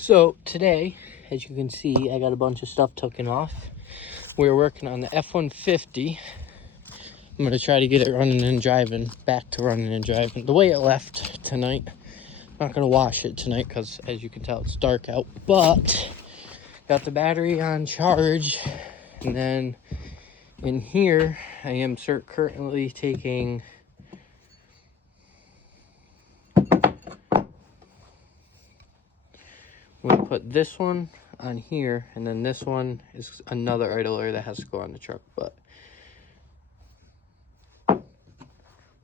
So today, as you can see, I got a bunch of stuff taken off. We're working on the F-150. I'm gonna try to get it running and driving, back to running and driving. The way it left tonight, I'm not gonna wash it tonight because as you can tell, it's dark out, but got the battery on charge. And then in here, I am currently taking I'm gonna put this one on here, and then this one is another idler that has to go on the truck, but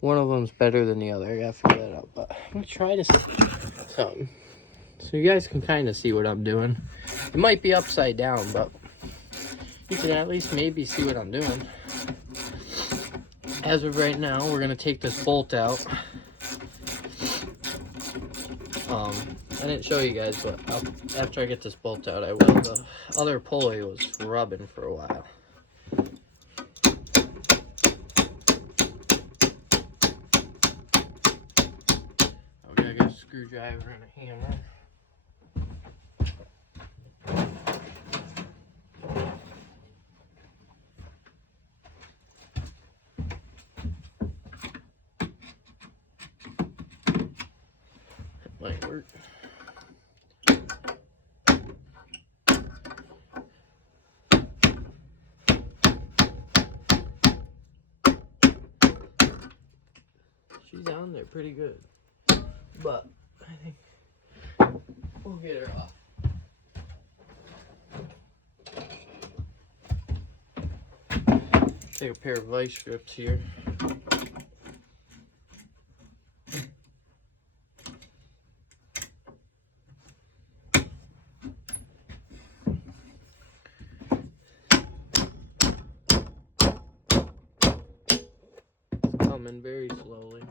one of them's better than the other. I gotta figure that out, but I'm gonna try this something so you guys can kind of see what I'm doing. It might be upside down, but you can at least maybe see what I'm doing. As of right now, we're gonna take this bolt out. I didn't show you guys, but after I get this bolt out, I will. The other pulley was rubbing for a while. We gotta get a screwdriver and a hammer. That might work. She's on there pretty good, but I think we'll get her off. Take a pair of vice grips here. Coming very slowly.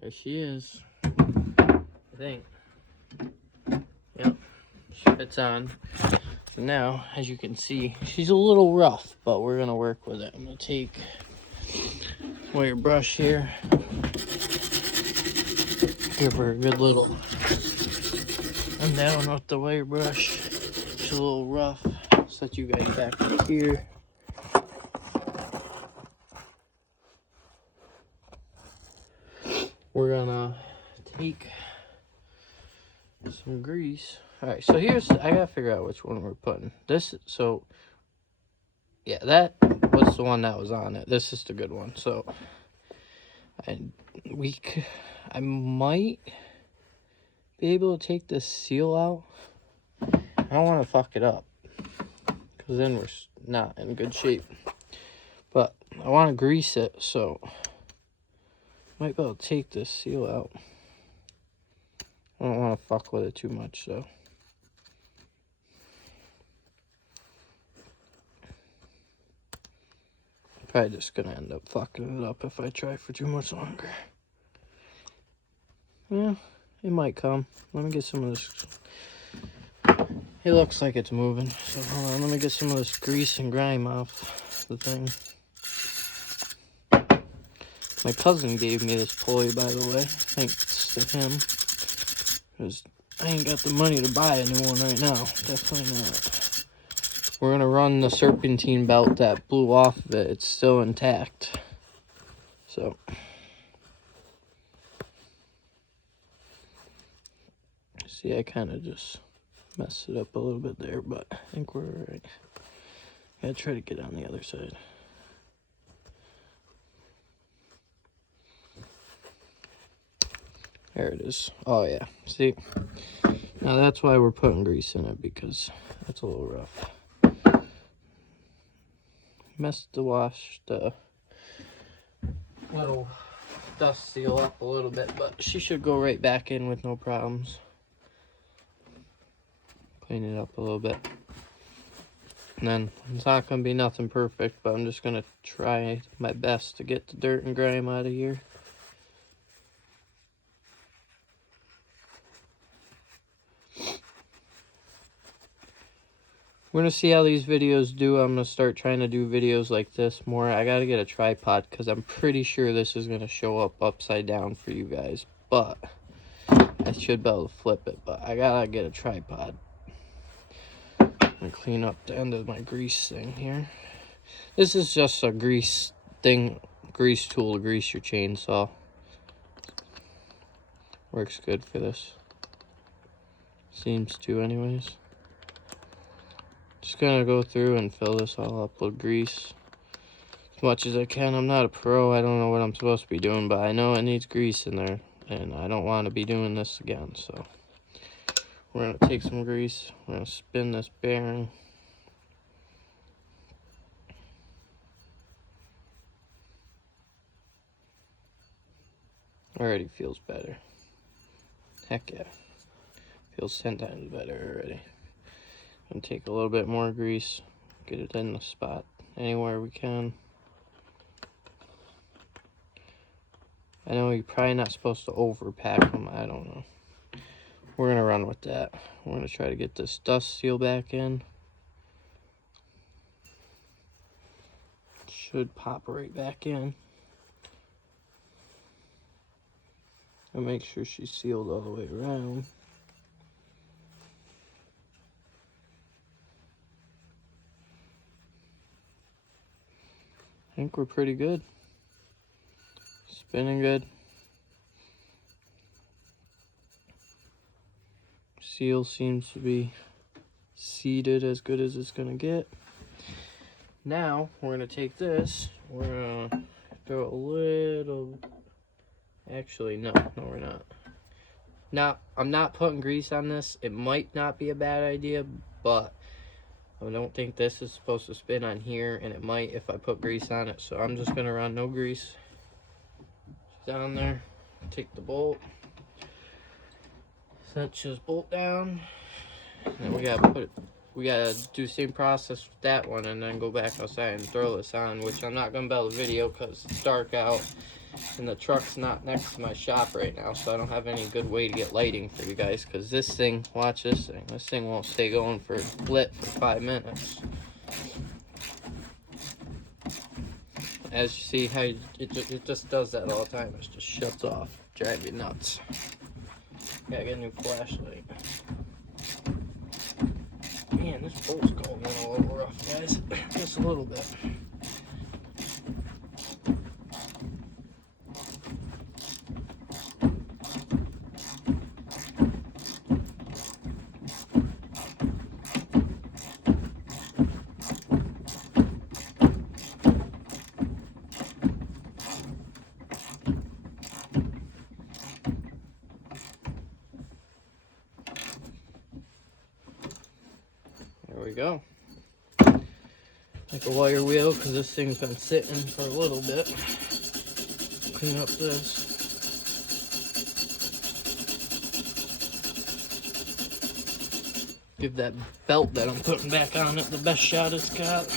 There she is, I think. Yep, she fits on. So now, as you can see, she's a little rough, but we're gonna work with it. I'm gonna take wire brush here, give her a good little run down with the wire brush. She's a little rough. Set you guys back up here. We're gonna take some grease. All right, so here's, I gotta figure out which one we're putting. This, so yeah, that was the one that was on it. This is the good one. So I might be able to take this seal out. I don't want to fuck it up because then we're not in good shape. But I want to grease it, so might be able to take this seal out. I don't want to fuck with it too much, so. Probably just gonna end up fucking it up if I try for too much longer. Yeah, it might come. Let me get some of this. It looks like it's moving, so hold on, let me get some of this grease and grime off the thing. My cousin gave me this pulley, by the way. Thanks to him. Because I ain't got the money to buy a new one right now. Definitely not. We're going to run the serpentine belt that blew off of it. It's still intact. So. See, I kind of just messed it up a little bit there, but I think we're all right. Gotta try to get on the other side. There it is. Oh, yeah. See? Now, that's why we're putting grease in it, because it's a little rough. Messed the little dust seal up a little bit, but she should go right back in with no problems. Clean it up a little bit. And then it's not going to be nothing perfect, but I'm just going to try my best to get the dirt and grime out of here. We're going to see how these videos do. I'm going to start trying to do videos like this more. I got to get a tripod because I'm pretty sure this is going to show up upside down for you guys. But I should be able to flip it, but I got to get a tripod. I'm going to clean up the end of my grease thing here. This is just a grease thing, grease tool to grease your chainsaw. Works good for this. Seems to anyways. Just gonna go through and fill this all up with grease as much as I can. I'm not a pro, I don't know what I'm supposed to be doing, but I know it needs grease in there, and I don't want to be doing this again. So we're gonna take some grease, we're gonna spin this bearing. Already feels better. Heck yeah. Feels 10 times better already. And take a little bit more grease, get it in the spot anywhere we can. I know you're probably not supposed to overpack them, I don't know. We're gonna run with that. We're gonna try to get this dust seal back in. Should pop right back in. And make sure she's sealed all the way around. I think we're pretty good. Spinning good. Seal seems to be seated as good as it's gonna get. Now we're gonna take this, we're gonna throw a little, actually no we're not. Now I'm not putting grease on this. It might not be a bad idea, but I don't think this is supposed to spin on here, and it might if I put grease on it. So I'm just gonna run no grease down there. Take the bolt, cinch this bolt down, and then we gotta do the same process with that one, and then go back outside and throw this on, which I'm not gonna be able to video because it's dark out and the truck's not next to my shop right now, so I don't have any good way to get lighting for you guys. Because this thing, watch this thing won't stay going for lit for 5 minutes. As you see how it just does that all the time. It just shuts off. Drive you nuts. Gotta get a new flashlight. Man, this bolt's going in a little rough, guys. Just a little bit. There we go. Like a wire wheel, because this thing's been sitting for a little bit. Clean up this. Give that belt that I'm putting back on it the best shot it's got.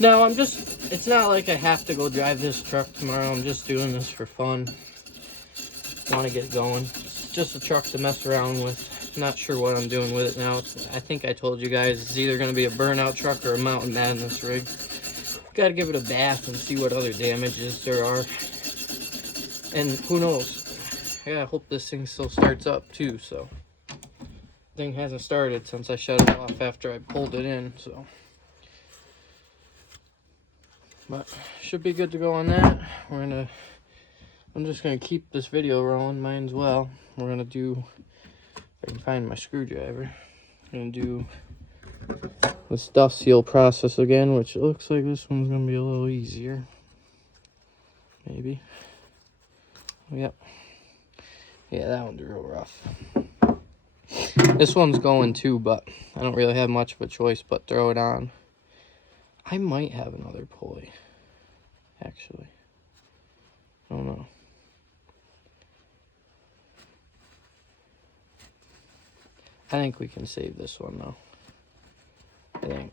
Now it's not like I have to go drive this truck tomorrow. I'm just doing this for fun. Want to get it going. It's just a truck to mess around with. Not sure what I'm doing with it now. I think I told you guys it's either going to be a burnout truck or a Mountain Madness rig. Got to give it a bath and see what other damages there are. And who knows? I gotta hope this thing still starts up too. So, thing hasn't started since I shut it off after I pulled it in. So, but should be good to go on that. I'm just gonna keep this video rolling. Might as well. We're gonna do. If I can find my screwdriver, I'm gonna do this dust seal process again, which looks like this one's gonna be a little easier. Maybe. Yep. Yeah, that one's real rough. This one's going too, but I don't really have much of a choice but throw it on. I might have another pulley, actually. I don't know. I think we can save this one though. I think.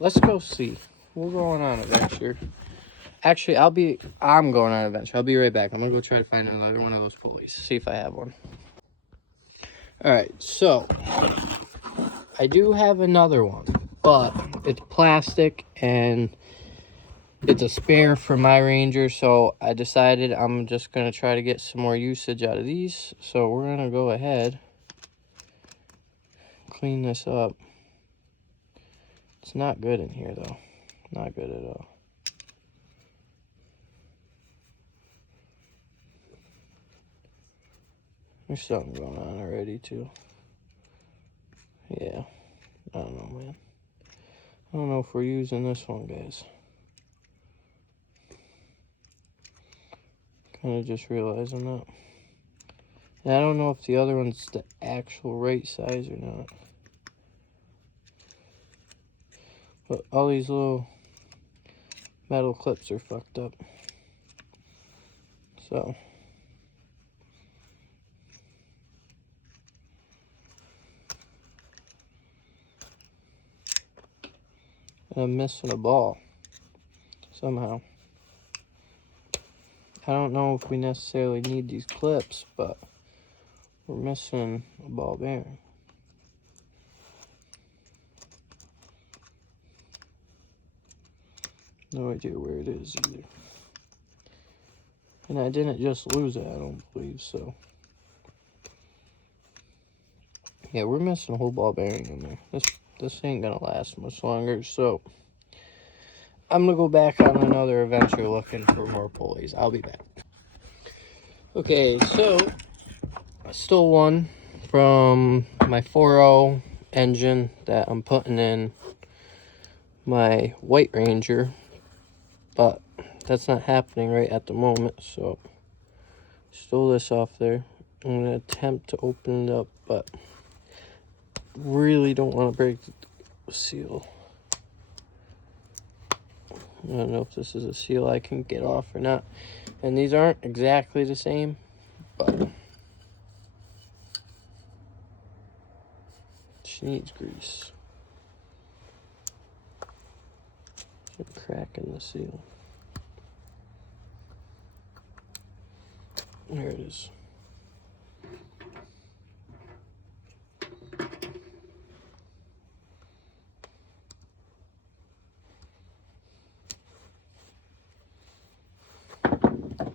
Let's go see. We'll go on an adventure. Actually, I'm going on an adventure. I'll be right back. I'm gonna go try to find another one of those pulleys. See if I have one. Alright, so I do have another one, but it's plastic and it's a spare for my Ranger, so I decided I'm just gonna try to get some more usage out of these. So we're gonna go ahead, clean this up. It's not good in here though. Not good at all. There's something going on already too. Yeah, I don't know, man. I don't know if we're using this one, guys. Kind of just realizing that. And I don't know if the other one's the actual right size or not. But all these little metal clips are fucked up. So. And I'm missing a ball. Somehow. I don't know if we necessarily need these clips, but we're missing a ball bearing. No idea where it is either. And I didn't just lose it, I don't believe so. Yeah, we're missing a whole ball bearing in there. This ain't gonna last much longer, so I'm gonna go back on another adventure looking for more pulleys. I'll be back. Okay, so I stole one from my 4.0 engine that I'm putting in my White Ranger, but that's not happening right at the moment, so stole this off there. I'm gonna attempt to open it up, but really don't want to break the seal. I don't know if this is a seal I can get off or not. And these aren't exactly the same, but she needs grease. There's a crack in the seal. There it is.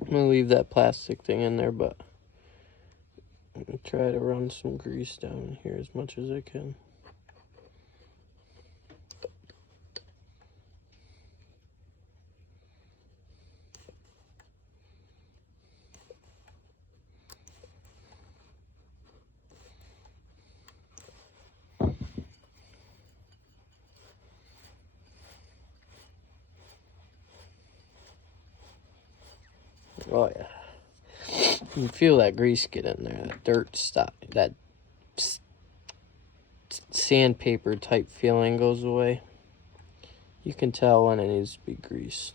I'm gonna leave that plastic thing in there, but I'm gonna try to run some grease down here as much as I can. Oh yeah. You can feel that grease get in there, that dirt stop, that sandpaper type feeling goes away. You can tell when it needs to be greased.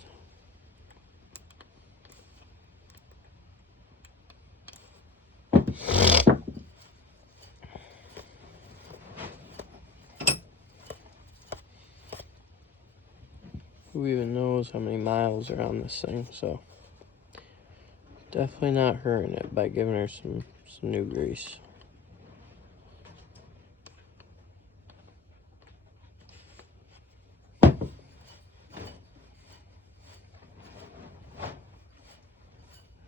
Who even knows how many miles are on this thing, so definitely not hurting it by giving her some new grease.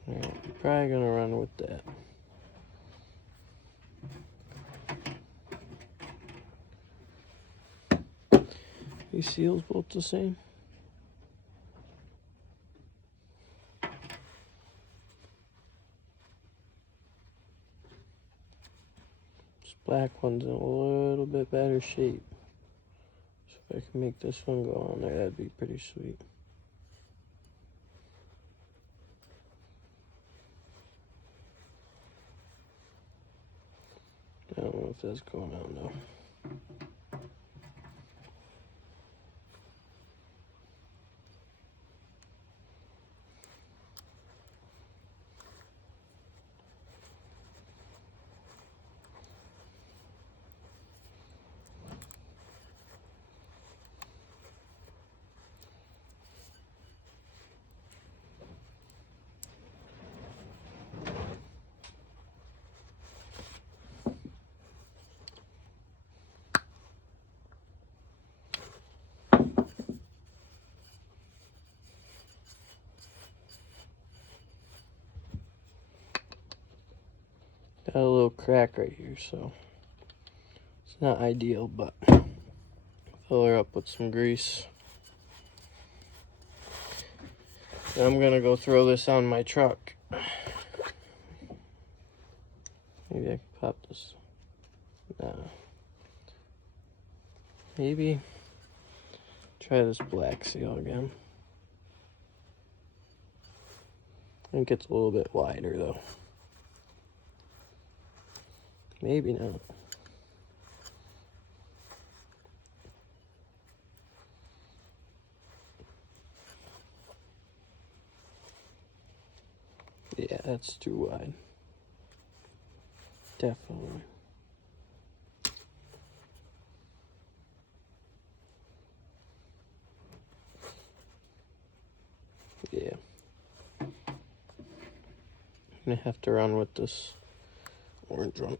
Alright, I'm probably gonna run with that. These seals both the same? This black one's in a little bit better shape. So if I can make this one go on there, that'd be pretty sweet. I don't know if that's going on though. got a little crack right here, so it's not ideal, but fill her up with some grease. And I'm gonna go throw this on my truck. Maybe I can pop this. No. Maybe try this black seal again. I think it's a little bit wider though. Maybe not. Yeah, that's too wide. Definitely. Yeah. I'm gonna have to run with this orange one.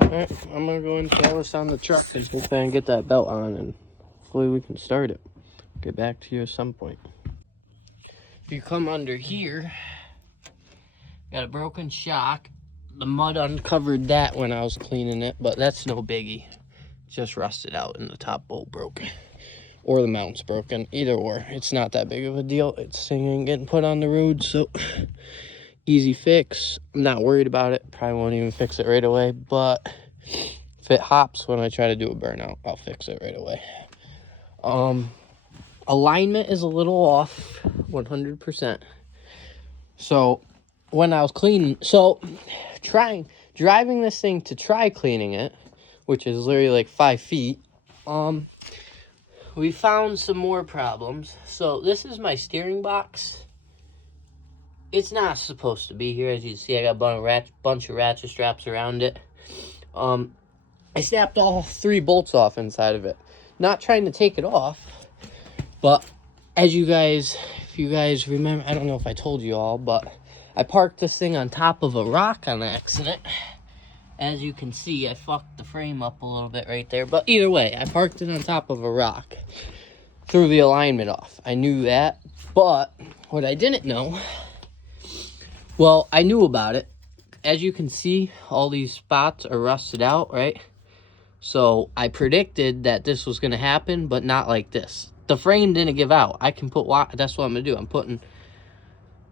Alright, I'm gonna go and install this on the truck and see if I can get that belt on, and hopefully we can start it. Get back to you at some point. If you come under here, got a broken shock. The mud uncovered that when I was cleaning it, but that's no biggie. Just rusted out and the top bolt broke. Or the mount's broken. Either or. It's not that big of a deal. It's singing getting put on the road, so easy fix. I'm not worried about it. Probably won't even fix it right away, but if it hops when I try to do a burnout, I'll fix it right away. Alignment is a little off, 100%. So when I was cleaning, driving this thing to try cleaning it, which is literally like 5 feet, we found some more problems. So this is my steering box. It's not supposed to be here. As you can see, I got a bunch of ratchet straps around it. I snapped all 3 bolts off inside of it. Not trying to take it off, but as you guys, if you guys remember, I don't know if I told you all, but I parked this thing on top of a rock on accident. As you can see, I fucked the frame up a little bit right there. But either way, I parked it on top of a rock. Threw the alignment off. I knew that. But what I didn't know, well, I knew about it. As you can see, all these spots are rusted out, right? So I predicted that this was going to happen, but not like this. The frame didn't give out. I can put, that's what I'm going to do.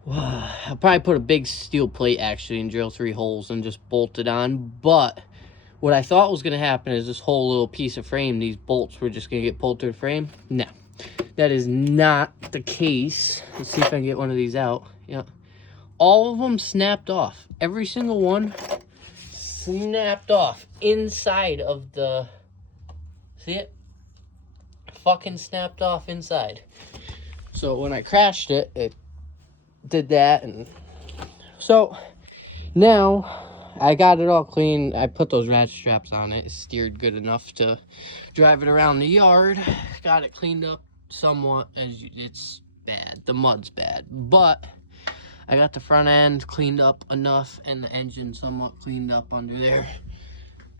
I'll probably put a big steel plate actually and drill 3 holes and just bolt it on. But what I thought was going to happen is this whole little piece of frame, these bolts were just going to get pulled through the frame. No, that is not the case. Let's see if I can get one of these out. Yeah, all of them snapped off. Every single one snapped off inside of the, see it? Fucking snapped off inside. So when I crashed it, it did that. And so now I got it all clean. I put those ratchet straps on it. It steered good enough to drive it around the yard. Got it cleaned up somewhat. It's bad. The mud's bad. But I got the front end cleaned up enough and the engine somewhat cleaned up under there.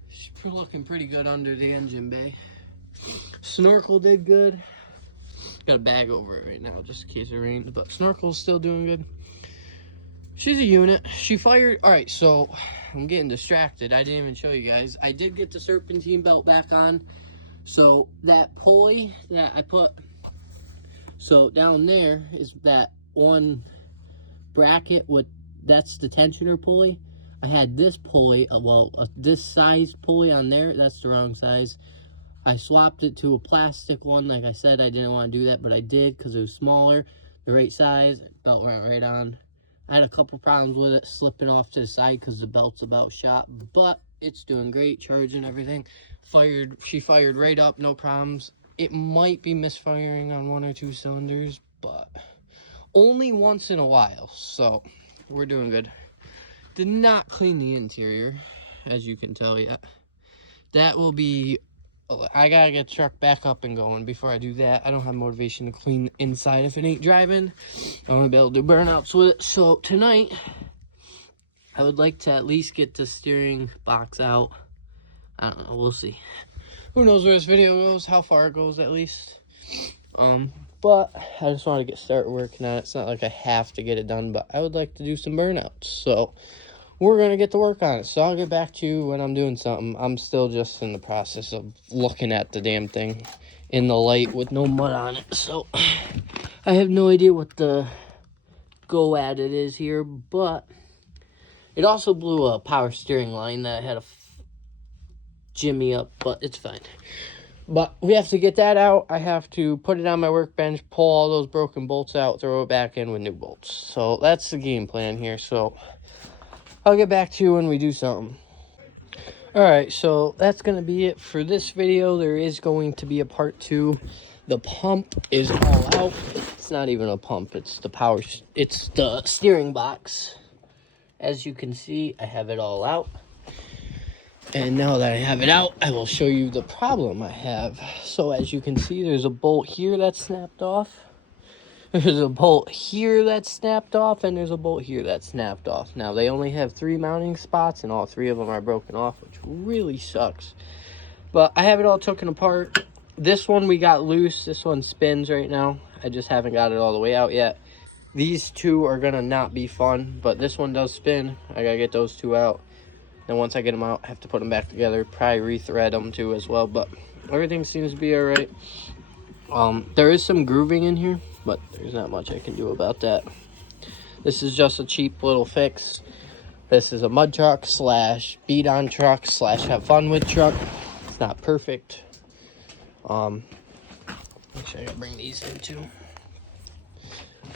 It's looking pretty good under the engine bay. Snorkel did good. Got a bag over it right now just in case it rains, but Snorkel's still doing good. She's a unit. She fired. All right, so I'm getting distracted. I didn't even show you guys. I did get the serpentine belt back on. So that pulley that I put, so down there is that one bracket with, that's the tensioner pulley. I had this pulley, this size pulley on there. That's the wrong size. I swapped it to a plastic one. Like I said, I didn't want to do that, but I did because it was smaller, the right size. Belt went right on. I had a couple problems with it slipping off to the side because the belt's about shot, but it's doing great, charging everything. She fired right up, no problems. It might be misfiring on 1 or 2 cylinders, but only once in a while, so we're doing good. Did not clean the interior, as you can tell yet. That will be I gotta get the truck back up and going. Before I do that, I don't have motivation to clean the inside if it ain't driving. I want to be able to do burnouts with it. So tonight, I would like to at least get the steering box out. I don't know, we'll see. Who knows where this video goes, how far it goes at least. But I just want to start working on it. It's not like I have to get it done, but I would like to do some burnouts. So we're going to get to work on it. So I'll get back to you when I'm doing something. I'm still just in the process of looking at the damn thing in the light with no mud on it. So I have no idea what the go at it is here, but it also blew a power steering line that had a jimmy up, but it's fine. But we have to get that out. I have to put it on my workbench, pull all those broken bolts out, throw it back in with new bolts. So that's the game plan here. So I'll get back to you when we do something. Alright, so that's going to be it for this video. There is going to be a part 2. The pump is all out. It's not even a pump. It's the power. It's the steering box. As you can see, I have it all out. And now that I have it out, I will show you the problem I have. So as you can see, there's a bolt here that's snapped off. There's a bolt here that's snapped off, and there's a bolt here that's snapped off. Now, they only have 3 mounting spots, and all 3 of them are broken off, which really sucks. But I have it all taken apart. This one we got loose. This one spins right now. I just haven't got it all the way out yet. These 2 are going to not be fun, but this one does spin. I got to get those 2 out. Then once I get them out, I have to put them back together. Probably rethread them too as well, but everything seems to be all right. There is some grooving in here, but there's not much I can do about that. This is just a cheap little fix. This is a mud truck slash beat on truck slash have fun with truck. It's not perfect. Actually, I gotta bring these in too.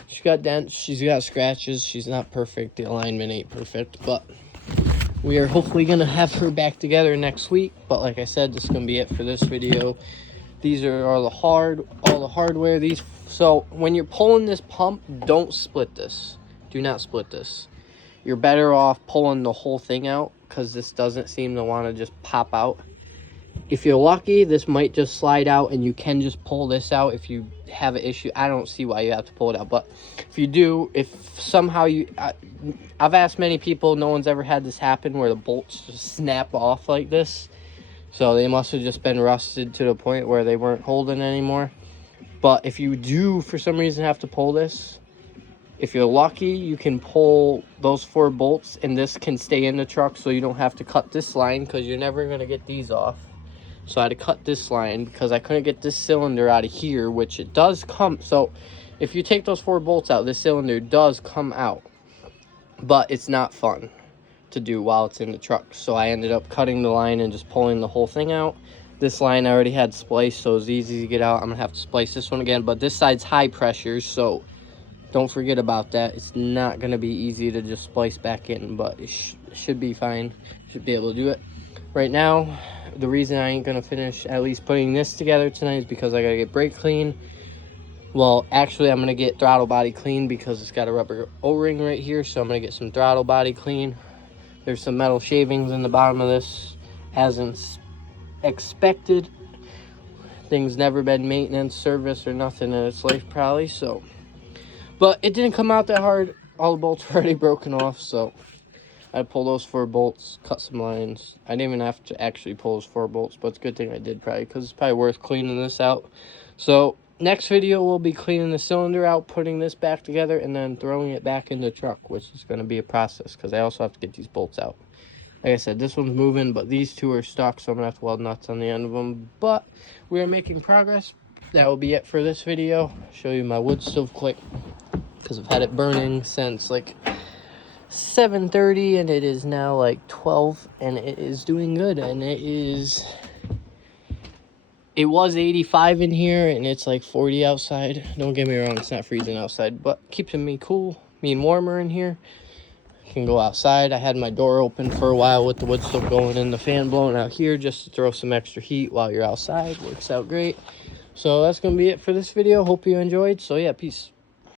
She's got dents, she's got scratches, she's not perfect. The alignment ain't perfect, but we are hopefully going to have her back together next week. But like I said, this is going to be it for this video. These are all the hardware. So when you're pulling this pump, don't split this. Do not split this. You're better off pulling the whole thing out, because this doesn't seem to want to just pop out. If you're lucky, this might just slide out and you can just pull this out if you have an issue. I don't see why you have to pull it out, but if you do, if somehow I've asked many people, no one's ever had this happen where the bolts just snap off like this. So they must have just been rusted to the point where they weren't holding anymore. But if you do, for some reason, have to pull this, if you're lucky, you can pull those 4 bolts and this can stay in the truck, so you don't have to cut this line, because you're never going to get these off. So I had to cut this line because I couldn't get this cylinder out of here, which it does come. So if you take those 4 bolts out, this cylinder does come out, but it's not fun to do while it's in the truck. So I ended up cutting the line and just pulling the whole thing out. This line I already had spliced, so it's easy to get out. I'm gonna have to splice this one again, but this side's high pressure, so don't forget about that. It's not gonna be easy to just splice back in, but it should be fine. Should be able to do it. Right now, the reason I ain't gonna finish at least putting this together tonight is because I gotta get brake clean. Well, actually, I'm gonna get throttle body clean because it's got a rubber O-ring right here, so I'm gonna get some throttle body clean. There's some metal shavings in the bottom of this, as expected. Thing's never been maintenance, service, or nothing in its life probably, so. But it didn't come out that hard. All the bolts were already broken off, so I pulled those 4 bolts, cut some lines. I didn't even have to actually pull those 4 bolts, but it's a good thing I did probably, because it's probably worth cleaning this out. So next video, we'll be cleaning the cylinder out, putting this back together, and then throwing it back in the truck, which is going to be a process, because I also have to get these bolts out. Like I said, this one's moving, but these 2 are stuck, so I'm going to have to weld nuts on the end of them. But we are making progress. That will be it for this video. Show you my wood stove quick, because I've had it burning since like 7:30, and it is now like 12, and it is doing good. And it was 85 in here, and it's like 40 outside. Don't get me wrong, it's not freezing outside, but keeping me cool, me and warmer in here. I can go outside. I had my door open for a while with the wood stove going and the fan blowing out here just to throw some extra heat while you're outside. Works out great. So that's gonna be it for this video. Hope you enjoyed. So yeah, peace.